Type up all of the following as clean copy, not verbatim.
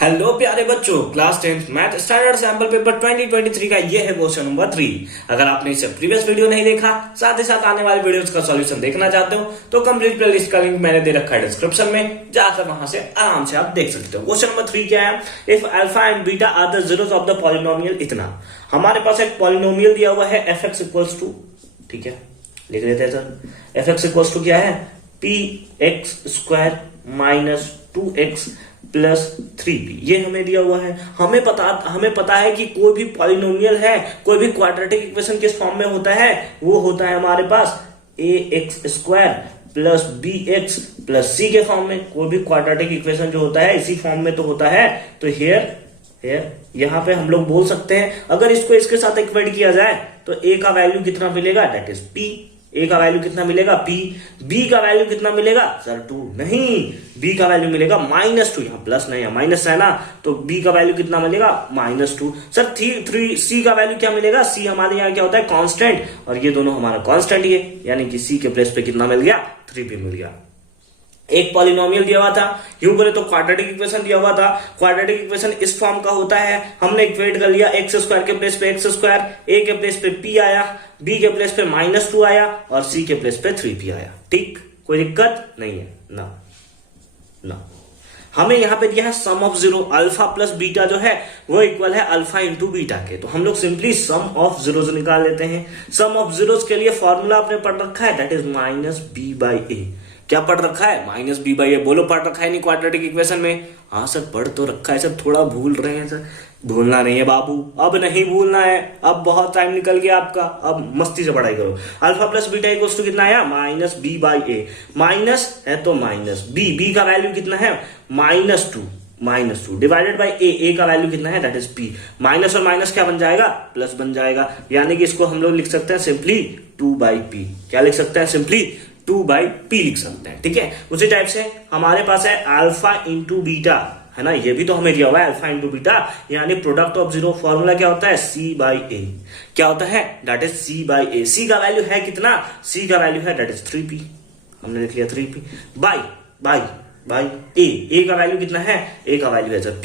Hello प्यारे बच्चों, class 10 math standard sample paper 2023 का ये है क्वेश्चन नंबर 3। अगर आपने इससे प्रीवियस वीडियो नहीं देखा, साथ ही साथ आने वाले वीडियोस का सॉल्यूशन देखना चाहते हो तो कंप्लीट प्लेलिस्ट का लिंक मैंने दे रखा है डिस्क्रिप्शन में, जाकर वहां से आराम से आप देख सकते हो। क्वेश्चन नंबर 3 क्या है? If alpha and beta are the zeros of the polynomial इतना। हमारे पास एक पॉलिनोमियल दिया हुआ है एफ एक्स इक्वल्स टू, ठीक है लिख लेते हैं sir. F X equals to क्या है? P X square minus 2x plus 3p। ये हमें दिया हुआ है। हमें पता है कि कोई भी पॉलिनोमियल है, कोई भी क्वाड्रेटिक इक्वेशन किस फॉर्म में होता है, वो होता है हमारे पास ax square plus bx plus c के फॉर्म में। कोई भी क्वाड्रेटिक इक्वेशन जो होता है इसी फॉर्म में तो होता है। तो हियर यहां पे हम लोग बोल सकते हैं, अगर इसको इसके साथ इक्वेट किया जाए तो a का वैल्यू कितना मिलेगा? That is p। ए का वैल्यू कितना मिलेगा? p। b का वैल्यू कितना मिलेगा सर? 2 नहीं, b का वैल्यू मिलेगा -2। यहाँ प्लस नहीं है, माइनस है ना, तो b का वैल्यू कितना मिलेगा? -2। सर 3 c का वैल्यू क्या मिलेगा? c हमारे यहाँ क्या होता है? कांस्टेंट, और ये दोनों हमारा कांस्टेंट ही है, यानी कि c के प्लेस पे कितना मिल गया? 3p मिल गया। एक पॉलिनोमियल दिया हुआ था, यूं बोले तो क्वाड्रेटिक इक्वेशन दिया हुआ था। क्वाड्रेटिक इक्वेशन इस फॉर्म का होता है, हमने इक्वेट कर लिया, एक्स स्क्वायर के प्लेस पे एक्स स्क्वायर, ए के प्लेस पे p आया, b के प्लेस पे -2 आया और c के प्लेस पे 3p आया। ठीक, कोई दिक्कत नहीं है ना। हमें यहाँ पे दिया है sum of zero, alpha plus beta जो है वो इक्वल है अल्फा इंटू बीटा के। तो हम लोग सिंपली सम ऑफ जीरोस निकाल लेते हैं। सम ऑफ जीरोस के लिए फॉर्मूला आपने पढ़ रखा है, दैट इज -b/a। क्या पढ़ रखा है? -b/a। बोलो पढ़ रखा है नहीं क्वाड्रेटिक इक्वेशन में? हाँ सर पढ़ तो रखा है सर, थोड़ा भूल रहे हैं सर। भूलना नहीं है बाबू, अब नहीं भूलना है, अब बहुत टाइम निकल गया आपका, अब मस्ती से पढ़ाई करो। Alpha plus beta equals to कितना आया? -b/a। माइनस है तो माइनस b का वैल्यू कितना है? -2 डिवाइडेड बाई a का वैल्यू कितना है? That is p। माइनस और माइनस क्या बन जाएगा? प्लस बन जाएगा, यानी कि इसको हम लोग लिख सकते हैं सिंपली 2/p। क्या लिख सकते हैं? सिंपली 2/p लिख सकते हैं। ठीक है, उसी टाइप से हमारे पास है अल्फा इंटू बीटा, है ना, ये भी तो हमें दिया हुआ है अल्फा इंटू बीटा, यानी प्रोडक्ट ऑफ जीरो। फॉर्मूला क्या होता है? c/a। क्या होता है? That is c/a। c का वैल्यू है कितना? c का वैल्यू है दैट इज 3p, हमने लिख लिया 3p बाई a का वैल्यू कितना है? a का वैल्यू है सर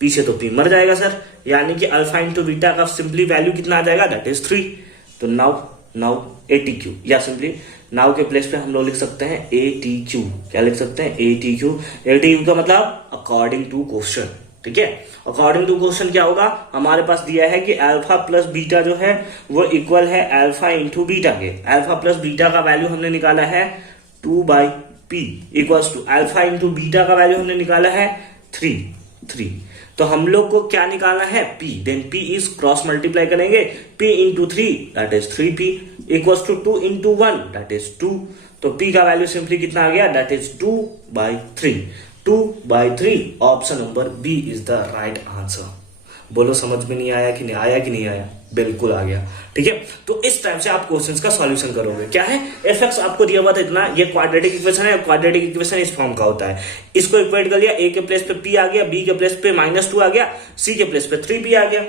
p से तो p मर जाएगा सर, यानी कि अल्फा इंटू बीटा का सिंपली वैल्यू कितना आ जाएगा? That is 3। तो नाउ ATQ, या सिंपली नाउ के प्लेस पे हम लोग लिख सकते हैं ATQ। क्या लिख सकते हैं? ATQ का मतलब अकॉर्डिंग टू क्वेश्चन। ठीक है, अकॉर्डिंग टू क्वेश्चन क्या होगा? हमारे पास दिया है कि अल्फा प्लस बीटा जो है वो इक्वल है अल्फा इंटू बीटा के। अल्फा प्लस बीटा का वैल्यू हमने निकाला है 2/p equals to alpha into beta का वैल्यू हमने निकाला है 3। तो हम लोग को क्या निकालना है? p। Then p is cross multiply करेंगे, p into 3 that is 3p equals to 2 into 1 that is 2। तो p का वैल्यू सिंपली कितना आ गया? That is 2/3। 2/3 option number B is the right answer. बोलो समझ में नहीं आया कि नहीं आया? बिल्कुल आ गया। ठीक है, तो इस टाइप से आप क्वेश्चंस का सॉल्यूशन करोगे। क्या है? एफ एक्स आपको दिया हुआ था इतना, ये क्वाड्रेटिक इक्वेशन है, क्वाड्रेटिक इक्वेशन इस फॉर्म का होता है। इसको इक्वेट कर लिया, ए के प्लेस पे p आ गया, b के प्लेस पे -2 आ गया, c के प्लेस पे 3p आ गया।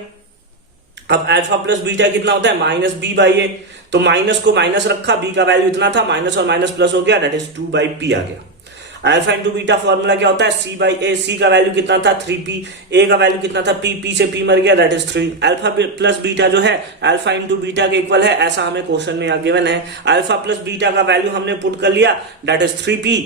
अब अल्फा प्लस बीटा कितना होता है? -b/a। तो माइनस को माइनस रखा, b का वैल्यू इतना था, माइनस और माइनस प्लस हो गया, दैट इज 2/p आ गया। अल्फा इंटू बीटा फॉर्मूला क्या होता है? c/a। c का वैल्यू कितना था? 3p। a का वैल्यू कितना था? p से p मर गया, that is 3। Alpha plus beta जो है अल्फा इंटू बीटा के इक्वल है, ऐसा हमें क्वेश्चन में गिवन है। अल्फा प्लस बीटा का वैल्यू हमने पुट कर लिया, that is 3p।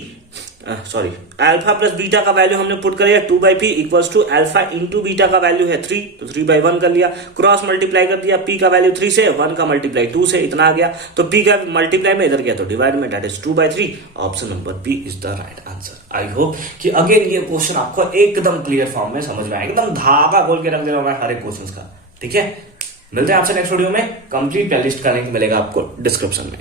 Alpha plus beta का वैल्यू हमने पुट कर लिया 2/p equals to alpha into beta का वैल्यू है 3, तो 3/1 कर लिया, क्रॉस मल्टीप्लाई कर दिया, p का वैल्यू 3 से, 1 का मल्टीप्लाई 2 से, इतना आ गया। तो p का मल्टीप्लाई में इधर गया तो डिवाइड में, that is 2/3। Option number B is the right answer. I hope कि अगेन ये क्वेश्चन आपको एकदम क्लियर फॉर्म में समझ में आएगा, एकदम धागा खोल के रख देना मैं हर एक क्वेश्चन का। ठीक है, मिलते हैं आपसे नेक्स्ट वीडियो में। कंप्लीट प्लेलिस्ट का लिंक मिलेगा आपको डिस्क्रिप्शन में।